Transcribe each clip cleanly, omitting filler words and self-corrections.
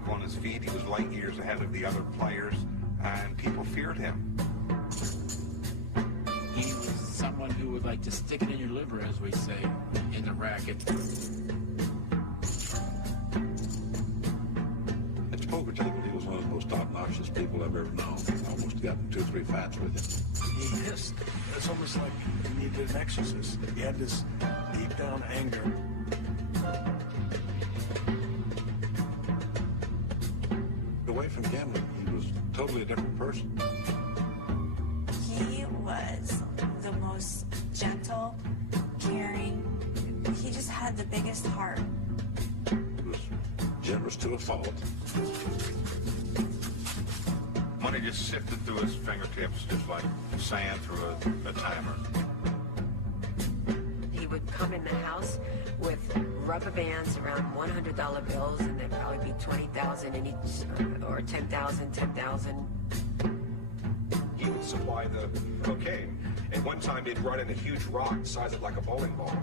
quick on his feet. He was light years ahead of the other players, and people feared him. He was someone who would like to stick it in your liver, as we say, in the racket. At the poker table, he was one of the most obnoxious people I've ever known. I almost got in 2 or 3 fights with him. He hissed. It's almost like he needed an exorcist. He had this deep down anger. Away from gambling, he was totally a different person. He was the most gentle, caring. He just had the biggest heart. He was generous to a fault. Money just sifted through his fingertips just like sand through a timer. He would come in the house with rubber bands around $100 bills, and there'd probably be 20,000 in each, or 10,000, 10,000. He would supply the cocaine. At one time, he'd run in a huge rock, size it like a bowling ball.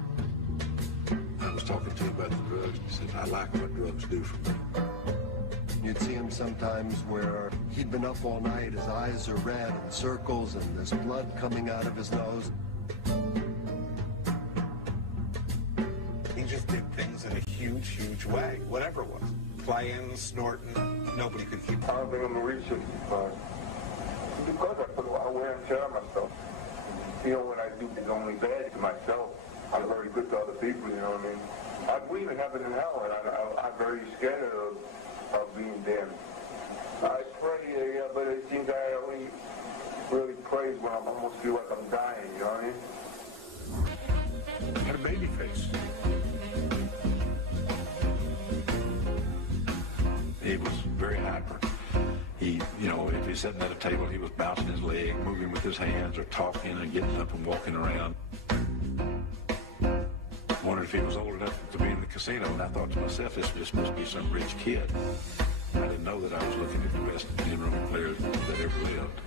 I was talking to him about the drugs. He said, I like what drugs do for me. You'd see him sometimes where he'd been up all night, his eyes are red and circles, and there's blood coming out of his nose. He just did things in a huge, huge way, whatever it was. Playing, snorting, nobody could keep I don't think I'm a reason, because I put a lot of wear and tear on myself. You know, what I do is only bad to myself. I'm very good to other people, you know what I mean? I believe in heaven and hell, and I'm very scared of being damned. I pray, yeah, but it seems I only really pray when I almost feel like I'm dying, you know what I mean? He had a baby face. He was very hyper. He, you know, if he's sitting at a table, he was bouncing his leg, moving with his hands, or talking and getting up and walking around. Wondered if he was old enough to be in the casino, and I thought to myself, this just must be some rich kid. I didn't know that I was looking at the best in-room players that ever lived.